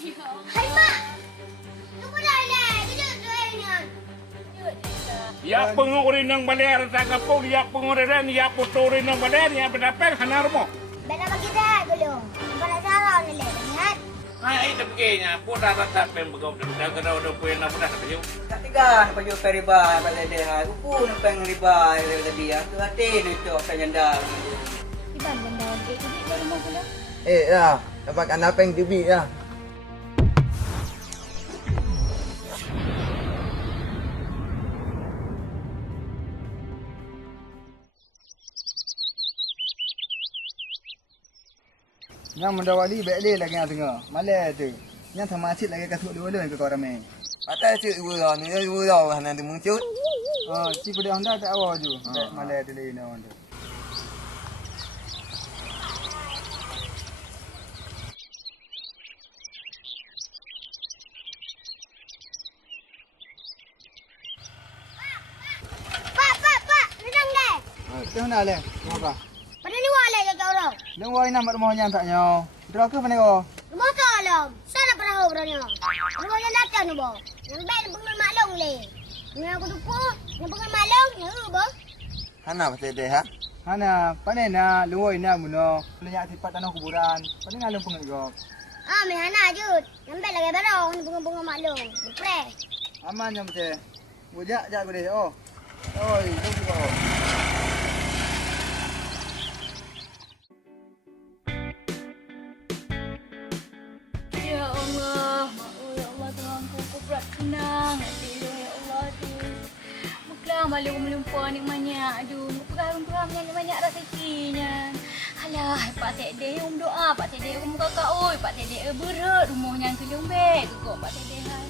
Hai mak, lupa dah ni. Kejut tu ni. Ya pengurin ng baler sa kapul, ya pengurin ya puturin ng baler, ya bedapen hanar mo. Bela bagi dah gulung. Lupa nak cara ni le. Ingat. Ay, tapkenya, po daratat pembagaw na gadaw do po na pala sa iyo. Katigan pa yung riba pada dia. Kupu na peng riba tadi ya. Tu hati itu akan nyanda. Iban benda ni. Ini baru mau gulung. Lah, dapat anak peng TV lah. Yang mendawali baik lagi yang tengah. Malah tu. Yang termasuk lagi katuk dua ke kau ramai. Patah cik ibu dah ni ibu dah nanti muncul. Si pada anda tak awal je. Malah tu lain orang tu. Pak. Sedang dah. Tu nak le. Apa? Pada luar lah jaga orang. Nang wai nak rumah yang tak nyo. Dra ke mana ko? Rumah kau alam. Sana perahu berani. Rumah yang datang tu boh. Yang baik pengen maklong le. Ni aku tupu. Yang pengen maklong ni boh. Hana pasal dia ha. Hana, pandai na luai na muno. Lenyap sifat tanah kuburan. Pandai ngalung pengen ko. Me hana jut. Yang baik lagi barang ni pengen maklong. Depres. Aman yang betul. Bujak jak boleh. Oh. Oi, tu ko. Ya Allah, ya Allah Tuhanku, ku berat kenang hati lu ya Allah tu. Muklah malu melumpur nikmatnya, aduh, perang banyak rezekinya. Alah, Pak Sedeh doa, Pak Sedeh muka kakak oi, Pak Sedeh berat rumahnya tu lembek kok Pak Sedeh hai.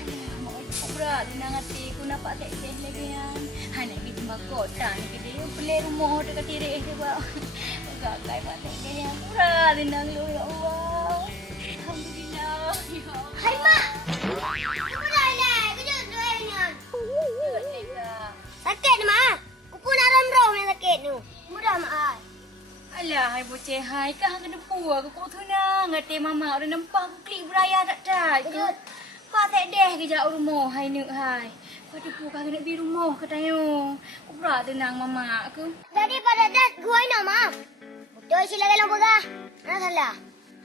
Alah, mak ku berat kenang hati ku nak Pak Sedeh lagi yang. Hanya gitu mak kota ni dia beli rumah dekat tirik dia buat. Kakak Pak Sedeh yang berat kenang lu ya Allah. Alhamdulillah. Ya Allah. Hai mak. Lupa dah ni. Kejut tu ni. Sakit ni mak. Kupu nak remrong ni sakit tu. Mudah mak. Alah, hai bocah hai. Kah kena puas aku tu nak. Ngati mama orang nampak aku klik beraya tak dah. Kejut. Pak tak deh kerja rumah hai nuk hai. Padu pu kah kena bi rumah katanya. Aku berat tenang mama aku. Tadi pada dat gua ni mak. Betul sila kalau begah. Mana salah?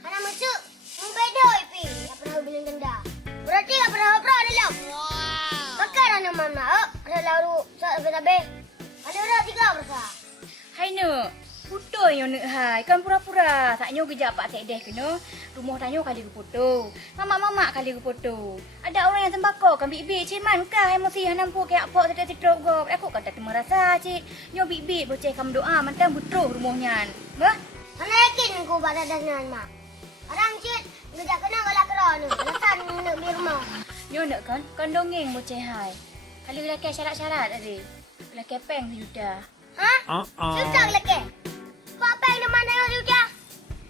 Hana masuk. Membedo ipi. Tak pernah bilang genda. Berarti tak pernah berapa dalam. Wow. Bakar anak mama. Ada lalu sabe. Ada dah 3 bersa. Hai nuk. Putus yang nuk hai. Kan pura-pura. Taknya kerja Pak tak deh kena. Rumah tanya kali ke foto. Mama kali ke foto. Ada orang yang tembakau kan bibik cik man kah emosi han nampu kayak apa tidak tidur go. Aku kata terima rasa cik. Nyo bibik bocah kamu doa mantan butuh rumahnya. Bah? Mana yakin aku pada dasnan mak. Orang cik. Ngejak kena galak kerana ni. Alasan nak beli rumah. Nyo nak kan? Kan dongeng bocah hai. Kali lelaki syarat-syarat tadi. Lelaki peng sudah. Ha? Susah lagi. Apa yang mana yang sudah?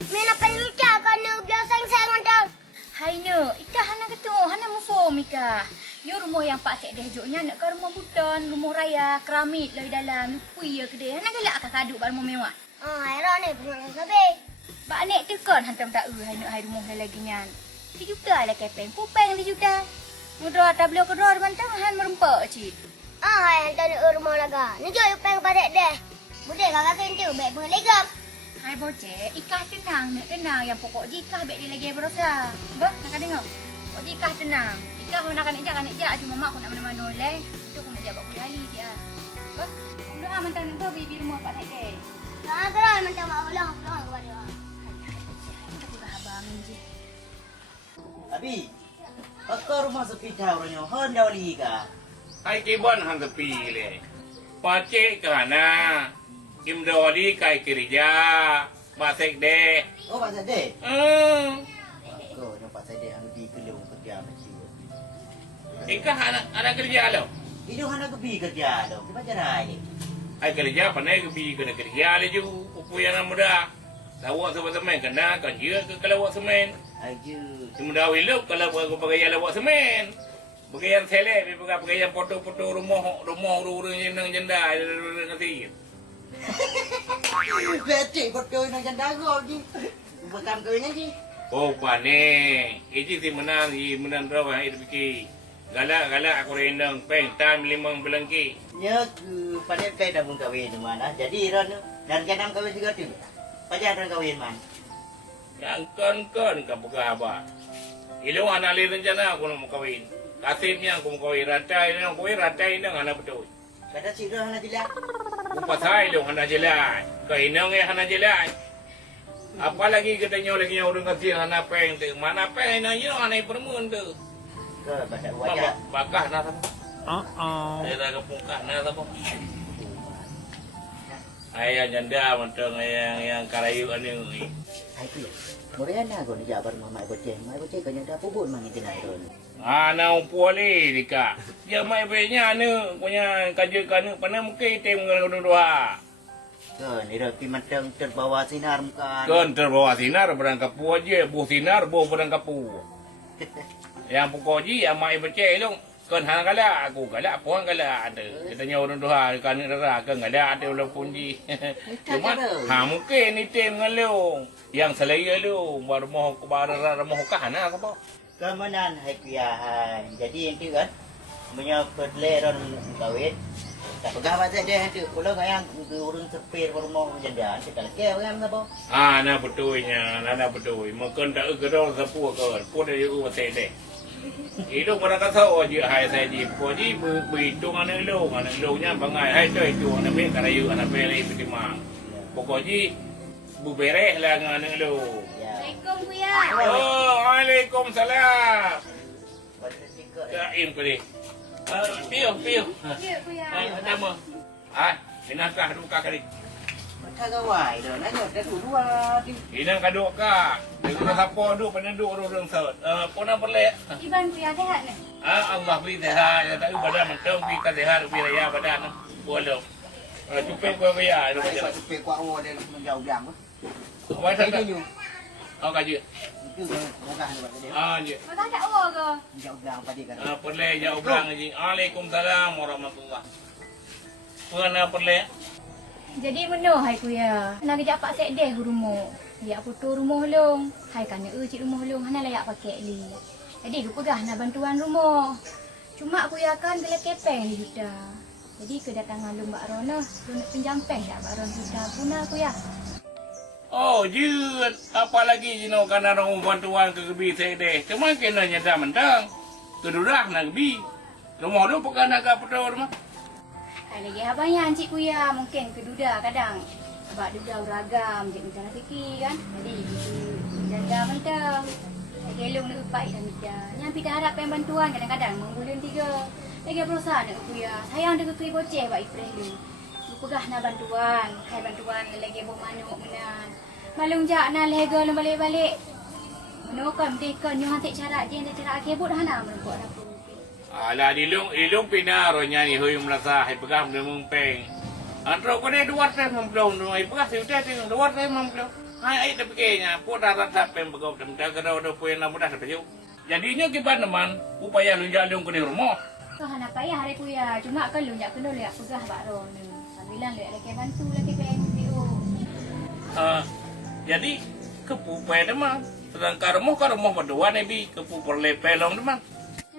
Mana apa yang sudah? Kena biasa sayang mantap. Hai no, ika hana ketu, hana mufo mika. Yo rumah yang Pak Cik deh joknya nak ke rumah budan, rumah raya, keramik dari dalam, pui ya kedai. Hana galak akak kaduk bar rumah mewah. Heran ni pengen sabi. Bak nek tekon hantam tak hai nak hai rumah lagi nyan. 3 juta lah kepeng, pupeng 3 juta. Mudra tak boleh kedor mantang han merempak cik. Yang tadi rumah laga. Ni jual peng pada deh. Budek kakak kentu baik pengelegam. Hai bocek, ikah tenang, nak tenang. Yang pokok jikah baik dia lagi berosa. Bah, nak dengar. Pokok jikah tenang. Jikah nak kanak jak. Cuma mak aku nak mana-mana oleh. Itu aku nak jawab aku lali dia. Bah, doa mantang nak pergi rumah Pak Tek. Terang macam mak ulang kepada dia. Aku dah abangin je. Abi. Pakar rumah sepi jauh orangnya. Hen dah wali ka. Ay kibon hang tepi le. Pace kana. Kim dodi kai kerja. Batek deh. Oh pasal dia. Kau nampak saya hang di kelung kerja macam. Ika anak kerja lo. Hidup hana kepi kerja dah. Macam mana ni? Ay kerja panai kebi kena kerja le ju. Upu yang muda. Lawak sebab semen kena kan dia ke lawak semen. Ayu. Semudah wilup kalau aku pakai lawak semen. Pakaian selek, pakaian foto-foto rumah urus-urus nang jenda nanti. Becik foto nak janda kau ni. Bukan kau ni. Oh pane, ini si menang berapa itu fikir. Galak aku rendang peng tam 5 belengki. Nhớ pada kai dah pun kahwin di mana. Jadi ron dan jangan kahwin juga tu. Pacar ron kahwin man. Yang kon kapukah apa? Ilung anak li rencana aku nak mau kawin. Kasihnya aku mau kawin ratai ini anak betul. Kata si ron nak jelas. Upasai ilung anak jelas. Kainang anak jelas. Apalagi katanya lagi yang orang kasih anak peng tu. Mana peng ini anak perempuan tu. Ke pada wajah. Bakah nak apa? Saya dah kepungkah nak apa? Ayah janda mentang yang karayu ni. Hai tu. Moriana ko ni jabar mama boceng. Mai boceng ko nyada pubun mang itinai ron. Ana umpole dika. Dia mai benya anu punya kerja kana pana mungkin tem ngalun dua. Ke ni ron ki mentang terbawa sinar muka. Kan terbawa sinar berangkap pu aja, bu sinar bu berangkap pu. Yang pukoji amai boceng dong. Kan hang kala aku kala puang kala ada. Katanya orang dua kan rara kan ada ulang punji. Cuma ha mungkin ni tem ngalung. Yang selaya lu baru mau kahana apa? Kemenan hai kuyahan. Jadi yang tu kan menyokot leron kahwin. Tak pegang pasal dia tu. Kalau yang urun sepir rumah janda, kita lagi orang apa? Nah betulnya, nah betul. Mungkin tak gerong sepuh kan. Pun dia usah deh. Itu pada kata aja hai saya di koji berhitung anak longnya bangai hai tu itu anak be karayu anak be lagi bertimang. Pokoknya berbereh lah dengan anak long. Assalamualaikum kuya. Oh, waalaikumsalam. Pada sikit. Kaim kali. Piu. Ya kuya. Nama. Binakah duka kali. Macam gawai dah. Nak dah dua di. Inang kaduk ka. Dengan siapa duk penduduk orang sat. Puna perlek. Iban kuya sehat ni? Allah beri sehat. Tak tahu badan mentang beri sehat beri raya badan. Boleh. Cukup kau biar. Sebab cepet kuat awak dia nak menjauh biang tu. Awak tak tahu. Awak kaji. Itu murah ni pada dia. Je. Makan tak awak ke? Menjauh biang pada dia kan. Perlek jauh belang je. Waalaikumsalam warahmatullahi. Puna perlek. Jadi menuh hai kuya. Nak kejap pak sek deh rumah. Dia foto rumah long. Hai kana cik rumah long hana layak pakai li. Jadi aku pegah nak bantuan rumah. Cuma kuya kan bila kepeng ni juta. Jadi kedatangan long Mbak Rona, lu nak pinjam peng dak Mbak Ron juta puna kuya. Oh, jut. Apalagi jino kana orang bantuan ke gebi saya deh. Cuma kena nyata mentang. Kedurah nak gebi. Rumah tu pekan nak ke petua rumah. Hai lagi abang cik kuya mungkin keduda kadang. Sebab duda beragam je macam nak fikir kan. Jadi janda mentang. Gelong nak upai dan mida. Yang kita harap yang bantuan kadang-kadang membulan 3. Lagi berusaha nak kuya. Sayang dia ketui boceh buat ipreh lu. Pegah nak bantuan. Hai bantuan lagi bawa manuk menan. Malung jak nak lega lu balik-balik. Menukam mereka nyu hantik cara je cara kebut dah nak menumpuk dapur. Alah ilung pinaronya ni huy melasa hai pegam de mumpeng. Antro ko de duar teh memblong no hai pegas udah ting duar teh memblong. Hai ai tepeknya pu darat tapem begau dem dagara do poen na mudah tepeju. Jadinya kiban teman upaya lunjalung ko di rumah. So hana payah hari kuya. Cuma kalau jak kena lihat pegah Pak Ron. Sambilan lihat lagi bantu lagi PMPO. Jadi kepu poen teman. Sedangkan rumah berdua nebi kepu perle pelong teman.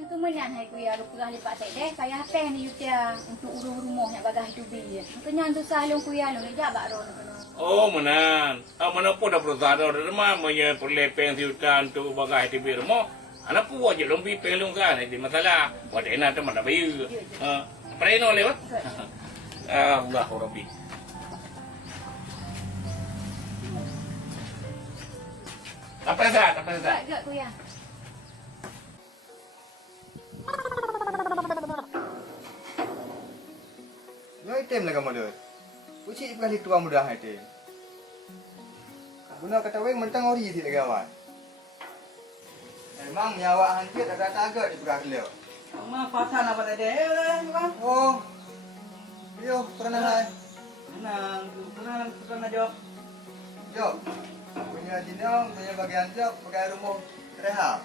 Kemudian hai kuya lu pegah lipat tak deh payah peng ni juta untuk urus rumah nak bagah hidup dia. Makanya susah lu kuya lu jak Pak Ron kono. Oh menan. Mana pun dah berusaha dah rumah punya perle peng siutan untuk bagah hidup rumah. Anak pun aja lompi pelong kan jadi masalah. Buat enak teman dah bayu. Pereno lewat. Allah Rabbi. Tak perasa. Gak kuya. Yo item lah kamu doi. Ucik bukan itu kamu dah item. Guna kata weng mentang ori tidak kawan. Memang nyawa hancur ada agak di belah dia. Mama pasal apa tadi? Bang. Oh. Yo, pernah hai. Pernah jawab. Jom. Punya jinong, punya bagian job, pakai rumah rehab.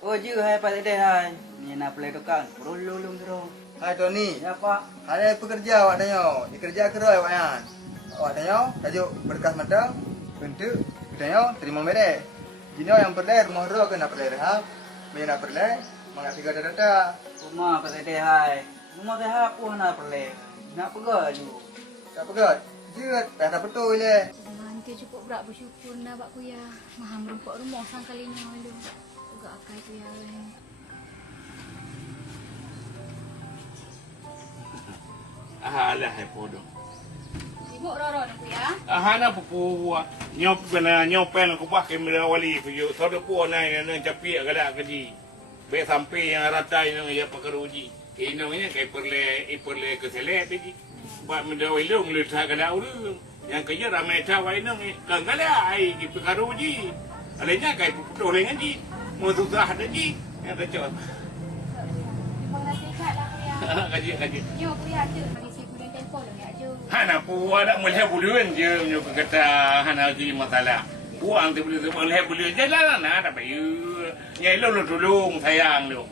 Oh, je hai pada dia hai. Ni nak play tukang. Berulung terus. Hai Tony. Ya Pak. Ada pekerja awak tanya. Dikerja kerja awak yan. Awak tanya, tajuk berkas mata, bentuk, tanya terima merek. Jino yang perle rumah ro kena perle rehab. Main nak perle, mangak tiga data. Rumah Pak Zede hai. Rumah teh aku nak perle. Nak pegah ju. Tak pegat. Jerat dah betul le. Nanti cukup berat bersyukur nak bak kuya. Maham rumput rumah sang kalinya malu. Juga akai kuya lain. Alah, bodoh. Sibuk roro nak kuya. Hana pupu nyopen aku pakai mila wali kuyo. Sodo pu nai nang capi agak keji. Be sampai yang ratai nang ya pakaruji. Inongnya kayak perle kesele peji. Ba menda wilung le tha kada urung. Yang kerja ramai tawai nang kangala ai di pakaruji. Alenya kayak putu lengaji. Mau susah ada ji. Yang kecil. Terima kasih Kak lah kuya. Kaji. Yo kuya je. Bagi si kuda telefon lo ya je. Hana pu ada mulai buluan je nyo kata hana ji masalah. Puang tu boleh mulai buluan je lah ada bayu. Nyai lo tolong sayang lo.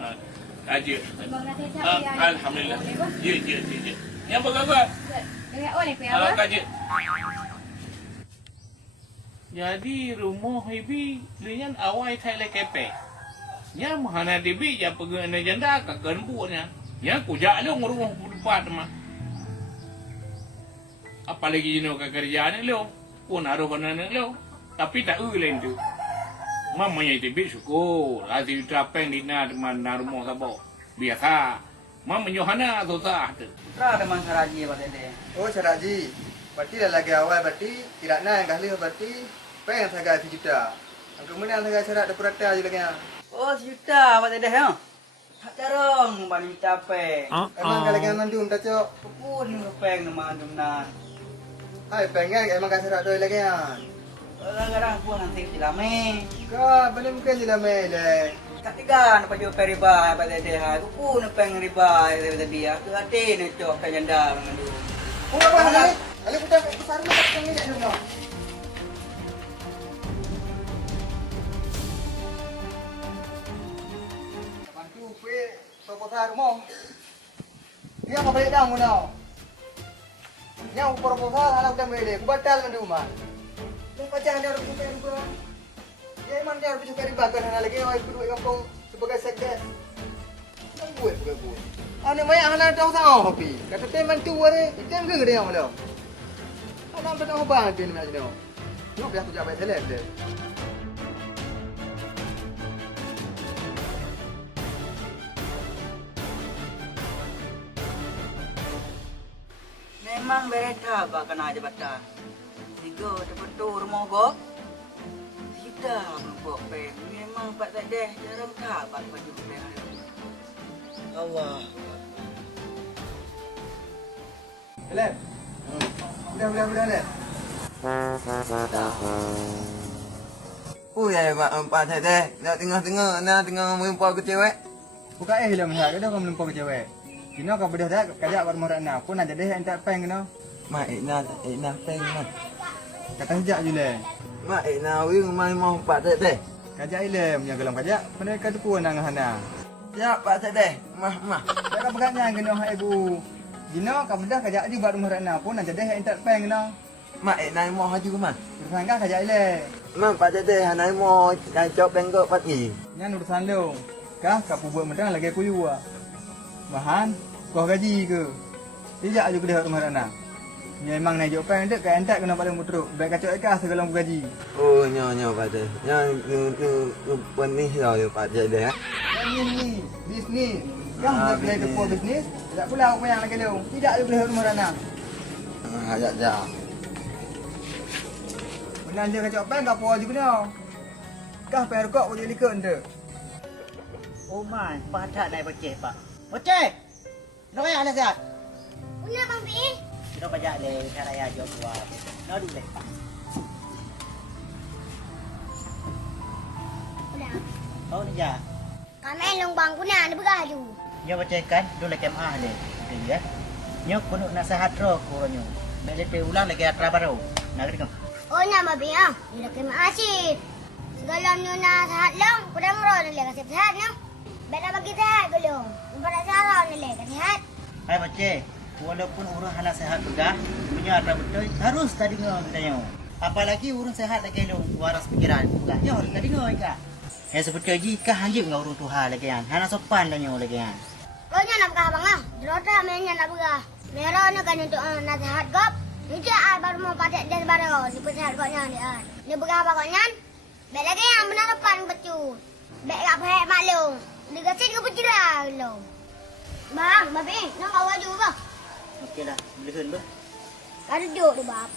Aja. Terima kasih Kak kuya. Alhamdulillah. Je. Yang bagus. Dengar oleh kuya. Kaji. Jadi rumah ibi lian awai thai le kepe. Nya mahana dibi ya pergi na janda ka kenbunya. Ya kuja lo rumah depan mah. Apalagi jino ka kerjaan lo. Pun aru kanan lo. Tapi tak ulen tu. Mamanya dibi syukur. Azi trapeng dina teman na rumah sabo. Biasa. Mamanya hana susah tu. Ra ada mansaraji Pak Zede. Oh Syaraji. Berarti dah lagi awal berarti tidak nak yang kali berarti pengen saga 1 juta. Yang kemudian saga syarat ada purata je lagi. Oh, 1 juta Pak Zede ha. Tak carong bani capek. Emang kalau lagi mandum tak cok. Pun peng nama dumnan. Hai pengen emang kasih syarat doi lagi. Kadang-kadang pun nanti dilame. Kau boleh mungkin je lah mele. Katiga nak baju riba Pak Zede ha. Aku pun peng riba tadi. Aku hati ni cok ke janda mengandu. Oh apa hal ni? Alih kita besar nak pengen ni dulu. Bantu pe proposal rumah. Dia apa balik dah muna. Yang proposal anak dah mele. Ku batal mandu mah. Yang pajak dia harus cukai riba. Dia memang dia harus cukai riba kan lagi oi duit kampung sebagai sekdes. Tak buat buat. Ane maya hana tahu tahu hobi. Kata teman tu ware, item ke gede malu. Ana betul apa dia ni macam ni. Yo biar aku jabat selek dia. Memang berita bak kena jabatan. Tiga betul rumah gok. Kita menumpuk peng. Memang Pak Zede jarang tak bak baju peng. Allah. Selek. Mudah lek. Oh ya Pak Zede, nak tengah mempau ke cewek. Buka hilang mihak dah kau melempar ke cewek. Kena kau bedah dak kajak bar morana pun ada deh entak peng kena. Mak Ikna peng mak. Kata sejak je le. Mak Ikna wing mau Pak Zede. Kajak ile punya gelam kajak. Pandai kau tu nang hana. Ya Pak Zede, mah. Kau begaknya kena hai ibu. Kena kau bedah kajak je bar morana pun ada deh entak peng kena. Mak Ikna mau haju ke mak. Tersangka kajak ile. Mak Pak Zede hanai mau cok peng gok pagi. Yang urusan lu. Kah kau buat medang lagi kuyu ah. Bahan kau gaji ke? Tidak aja kedai rumah rana. Memang naik jok peng dek kai entak kena paling mutruk. Baik kacau ikas segala gaji. Oh nyo Pak Zede. Nyo penih dah Pak Zede ha. Yang ni bisnis. Kah nak play depo bisnis? Tak pula apa yang lagi lu. Tidak aja kedai rumah rana. Ya. Benar je kacau peng kau apa aja kena. Kah peng kau boleh likut ente. Oh man, pada naik boceh pak. Boceh! Nak kaya anak sihat? Punya Bang Pi. Kita pajak le, cara ya jawab buat. Nak dulu le. Udah. Oh ni ja. Kami long bang kuna ada beraju. Nyo boceh kan, dulu kem ah le. Okey ya. Nyo kuno nasihat ro ko nyo. Bele te ulang lagi atra baru. Nak dengar. Oh nama Pi ah. Ini terima kasih. Segala nyo na sehat lang. Kurang ro na le kasih sehat no. Bela bagi sehat belum. Pada cara na le kasih sehat. Hai boceh, walaupun orang hana sehat juga, punya atra betul harus tadi ngau kita nyo. Apalagi urun sehat lagi long waras pikiran. Bukan nyo tadi ngoy ka. Ya seperti lagi kah hanjip ngau urun Tuhan lagi kan. Hana sopan dah nyo lagi kan. Kau nak berkah bang ah. Jelota mainnya nak berkah. Merah ni kan untuk nasihat kau. Ni dia baru mau pakai dan baru ni pesan kau ni ah. Ni berkah apa kau nyan? Baik lagi yang benar depan betul. Baik tak payah maklum. Ni kasih ke berjerah lo. Bang, babi, nak kau wajib bang. Okeylah, boleh hen bah. Kau duduk tu bab.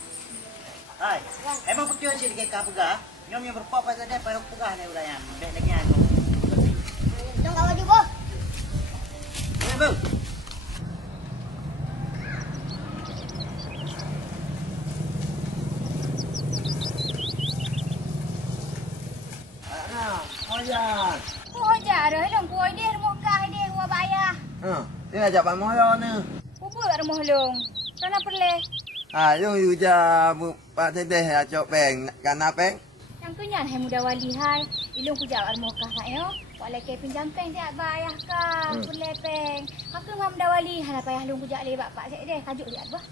Hai. Emang betul sih dekat kau pegah. Nyom yang berpop pasal dia pada pegah ni ulayan. Baik lagi kan. Nak kau wajib bang. Ya, bang. Ayan. Oh, dah long koi dia rumah kah dia rumah bayar. Dia ajak Pak Moyo ni. Apa kat rumah long? Kana perle. Yung uja Pak Teteh ajak peng. Kana peng. Yang tu nyan hai muda wali hai. Ilung puja kat rumah kah nak yo. Wala ke pinjam peng dia bayar kah. Perle peng. Aku ngam muda wali hai payah long puja le pak sek deh kajuk dia bah.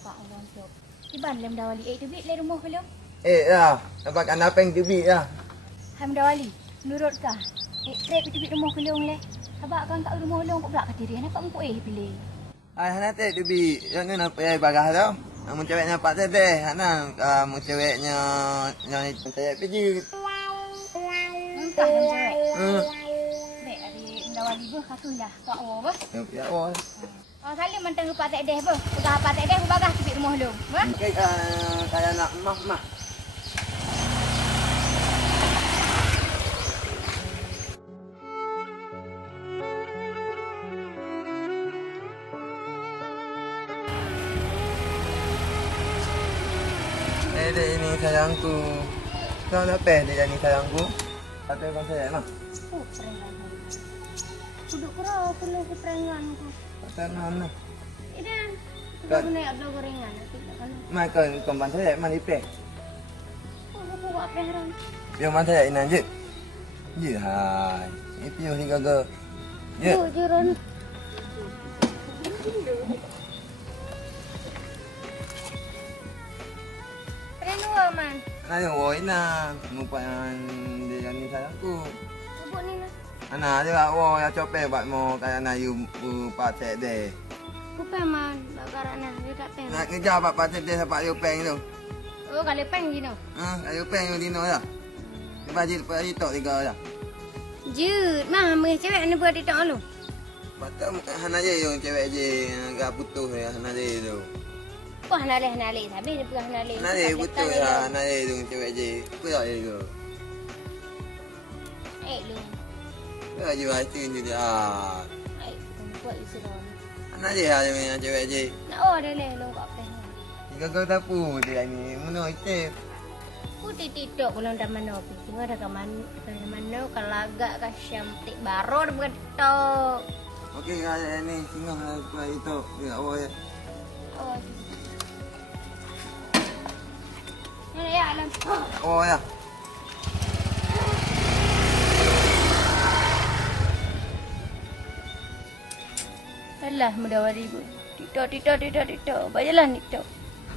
Pak orang tu. Tiban le muda wali tu bit le rumah ke long. Dah. Dapat kana peng debit dah. Hai muda wali. Menurut kah? Trek tu bit rumah ke long le. Abak kan kat rumah long kok belak kat diri nak engko pilih. Hana tek debit. Yang ni nak payah bagah tau. Mu ceweknya Pak Teteh. Hana mu ceweknya nyai cewek pergi. Entah kan cewek. Baik adik muda wali bah katulah pak oh bah. Ya oh. Oh salim mentang Pak Tek Deh bah. Pegah Pak Tek Deh bagah di rumah long. Bah. Kayak nak mah. Dek ini sayangku. Kau nak peh dia ni sayangku. Kata kau sayang lah. Oh, perengan. Duduk kerau perlu ke perengan aku. Kata mana? Ini Kan. aku naik upload gorengan nanti kan. Mai kau bantu saya mandi peh. Oh, aku buat perengan. Biar mana saya ini aja. Ya hai. Ini piu ni gagal. Ya. Juron. Perengan man. Nah, yang woi na, mupayan dia ni sayangku. Bubuk ni lah. Ana dia wo ya cope bat mo kaya na yu Pak Teteh. Bukan man. Bakaran lah. Dia tak pen. Nak ngejar Pak Teteh sampai yu peng tu. Oh, kalau pen gini. Yu peng yu dino ya. Baju baju tok tiga ya. Jut. Mah, mereka cewek ni buat dia tak lu. Batam hana je yang cewek je agak putus ya hana je tu. Wah, nalih. Habis dia pegang nalih. Hana je putus ya hana je tu cewek je. Apa tak je tu? Lu. Baju hati ni dia. Buat isi dalam. Hana je ada yang cewek je. Nak oh, dia leh. Lu kat pen. Jika kau tapu dia ni mana itu. Putih titok kalau dah mana pergi. Tengok dah ke mana kalau agak ke Syamtik baru dia bergetok. Okey kaya ni singgah apa itu dia awak ya. Oh. Mana ya alam. Oh ya. Alah mudah wali bu. Titok. Bajalah titok.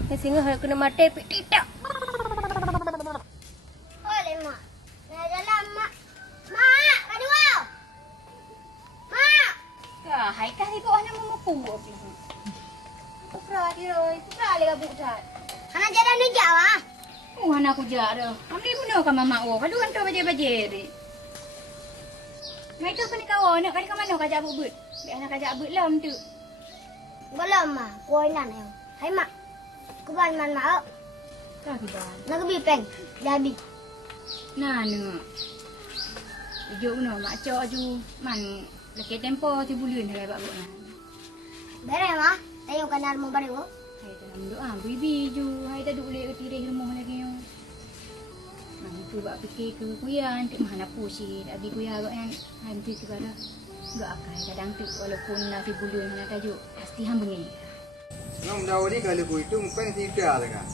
Ni singgah kena mati pi titok. Oleh mak. Nak jalan mak. Mak, kedua. Mak. Kah, hai kah ni bawah nama mampu apa ni. Pukra dia oi. Pukra le gabuk dah. Anak jalan ni jauh ah. Anak aku jak dah. Ambil guna kan mama oh. Kalau hantar baje-baje ni. Mai tu kan kawan nak kali ke mana kajak but. Biar anak kajak but lah tu. Belum mak. Kuai nan yang. Hai mak. Kuban man mak. Kah kiban. Nak kebi peng. Dah habis. Nah nu. Juk no mak cok ju man laki tempo ti bulan hai bak buat. Beres mak. Tengok kan rumah baru. Hai dalam doa bibi ju hai dah duk lek tirih rumah lagi yo. Mang tu bak fikir ke kuya nanti mana pusi abi kuya agak yang nanti tu kada. Gak akan kadang tu walaupun nanti bulan nak tajuk pasti hang bengi. Nom dah ni kalau itu peng tidak lah kan.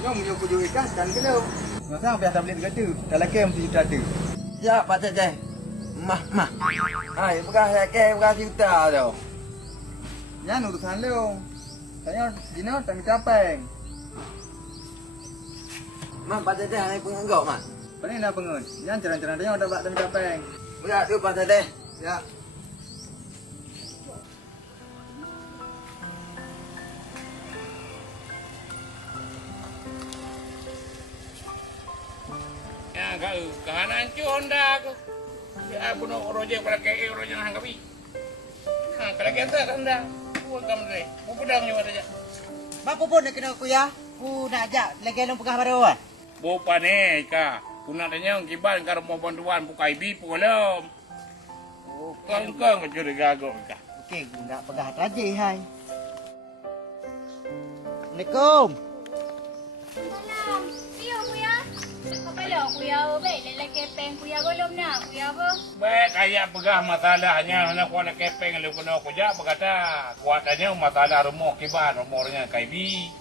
Nom punya pujuk ikan dan kalau. Masa biasa beli dekat tu. Kalau kem mesti juta tu. Ya Pak Teteh. Mah. Hai bukan saya ke bukan juta tu. Jangan urusan lu. Saya dino tak minta peng. Mak Pak Teteh naik pengenggau, Mak. Paling nak pengen. Yang cerah-cerah dia udah bak minta peng. Ya, tu Pak Teteh. Ya. Ya, kau kahanan conda kau. Ya, puno roje pada kei roje nang kapi. Ha, kalau kita kanda, buat kamu deh. Mau pedang ni ada. Mak pun nak kena kuya. Ku nak ajak lagi long pegah baruan. Bopa ni ka. Kuna tanya kiban karo mau bantuan buka ibi pulom. Oh, Kang curiga kau ka. okey, ku nak pegah raja hai. Assalamualaikum. Salam. Iyo kuya. Kapalo kuya obe lele kepeng kuya golom na kuya bo. Baik kaya pegah masalahnya nak ku nak kepeng lu kuno ku ja berkata kuatanya masalah rumah kiban rumahnya kaibi.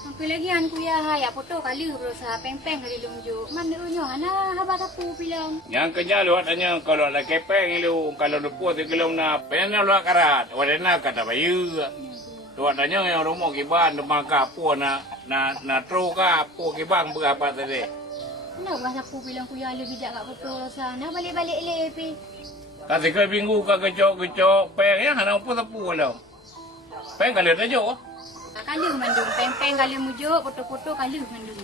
Apa lagi han kuya hai foto kali berusaha peng-peng kali lumju. Mana unyo hana haba tapu bilang. Yang kenya lu tanya kalau nak kepeng lu kalau depu tu kelom na pena lu karat wadena kata bayu. Tu tanya yang rumah kiban demang ka pu na tro ka pu kiban berapa tadi. Nak bahasa pu bilang kuya lebih jak kat foto sana balik-balik lepi. Kasi ke minggu ka kecok peng ya hana pu tapu lu. Peng kalau tajuk. Kali mandung peng-peng kali mujuk foto-foto kali mandung.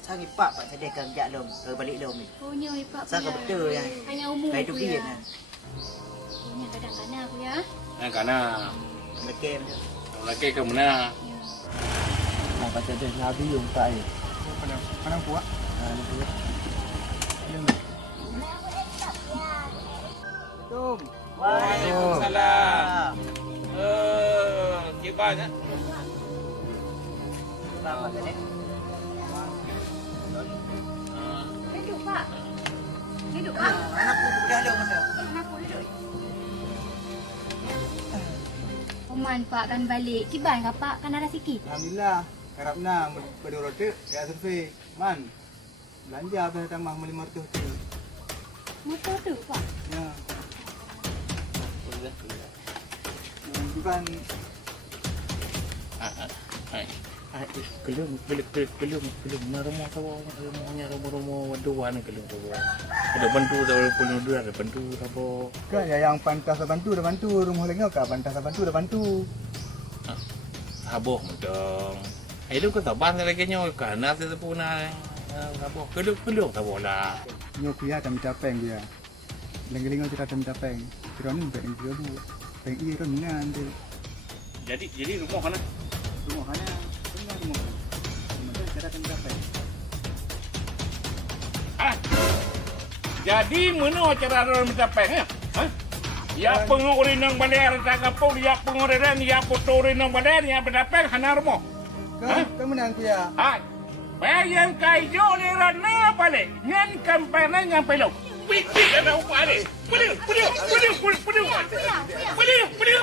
Sang ipak Pak Teteh kan jak long, balik long ni. Punya ipak. Sang betul ya. Hanya umur Kayak duit kuya. kan. Punya kadang-kadang kuya. Kana Lekem tu. laki ke mana? Mak Pak Teteh Nabi yung tak air. Mana kuat? Ni tu. Tum. Waalaikumsalam. Kiban ya. Pak Teteh. Duduk Pak. Duduk Pak. Anak ku dah long dah. Kenapa duduk? Memanfaatkan balik. Kiban ke Pak? Kan ada sikit. Alhamdulillah. Karapna berdorote ya survei. Man. Belanja apa tambah 500 tu. Motor tu Pak. Ya. Bukan Kelum na rumah tahu rumahnya rumah waduan kelum tahu. Ada bantu tahu penuh dua ada bantu tahu. kan ya yang pantas bantu dah bantu rumah lengau ka pantas bantu dah bantu. Haboh mendong. Itu ko taban lagi nyo kana tu puna. Haboh kelum tahu lah. Nyo kuya tam capeng dia. Lenggelingau kita tam capeng. Kira ni peng dia bu. Peng iya kan ngan tu. Jadi rumah kana. Rumah hanya rumah. Mana kita tam capeng. Ah. Jadi mana cara orang minta peng ya? Ha? Ya pengurin nang bandar tak kapau ya pengurin ya potorin nang bandar ya berdapat hana rumah. Kan menang kuya. Hai. Bayang kaijo lerana balik. Ngan kampana yang pelok. Piti ada upale. Pudi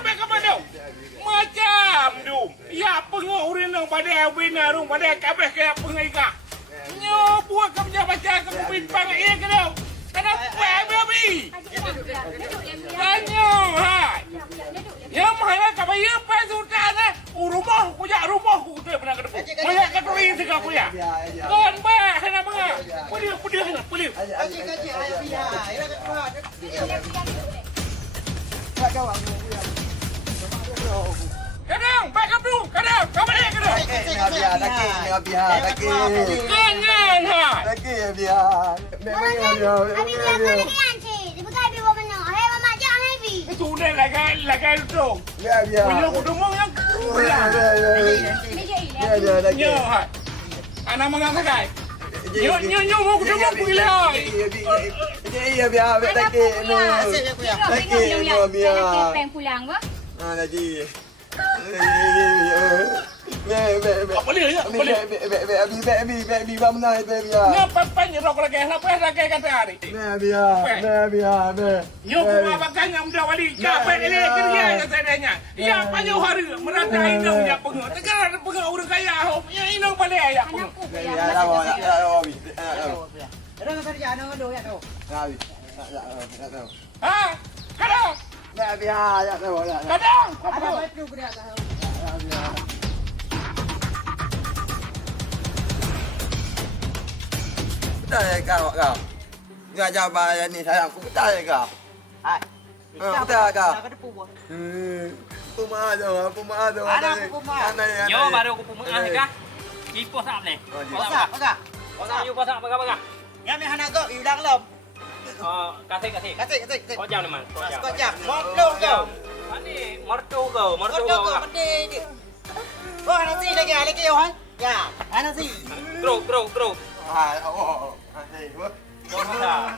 baik ke mana? Macam tu. Ya pengurin nang bandar winarung bandar kabeh kaya pengaika. Nyo buat kamu baca kamu pimpang iya ke dah. Kenapa babi? Tanya, hai. Yang mana kamu yang pasukan eh? Rumah ku tu pernah kedua. Banyak kedua ini sekarang ku ya. Kan bah, hana banga. Pudi hana. Kaji ayah biar. Ira kedua. Tak kau aku kuya. Kadang, backup dulu. Kadang, kamu ni kadang. Lagi. Jangan, hai. Lagi biar. Abi biar mana ni anci? Dibuka abi bawa mana? Hei mama jangan abi. Itu dah lagai tu. Biar. Punya kudumung yang kurang. Nyo, hai. Anak mengasakai. Nyo mau kudumung pula. Iya biar lagi. Asyik aku ya. Biar. Peng pulang ba? Lagi. Apa dia ya? Apa dia? Baby, mana baby ya? Nyo papan rok lagi kata hari. Biar. Nyo kuma bakan yang muda wali. Capek ini kerja yang sadanya. Ya panjang hari merata inang ya pengen. Tegar pengen orang kaya. Ya inang balik ya pengen. Ada apa kerja anak ando ya tu. Ah, kadang. Kadang. Ada apa tu kerja tahu. percaya kau. Gajah bayar ni sayang, aku percaya kau. Hai. Betul kau. Nak ada puas. Pemaaf tu. Ada aku pemaaf. Yo baru aku pumaah ni kah? Cipo sap ni. Pasal apa? Pasap you pasap baga. Yang ni hana kau ulang lom. Kasih. Kasih. Kau jam ni man. Kau jak. Motlong kau. Ani mertu kau. Motlong kau mati je. Oh, nasi lagi oh. Ya, nasi. Teruk. Kau pasap.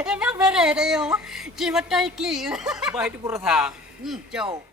Emang beres dah yo. Jimat tai kli. Bah itu kurasa. Jauh.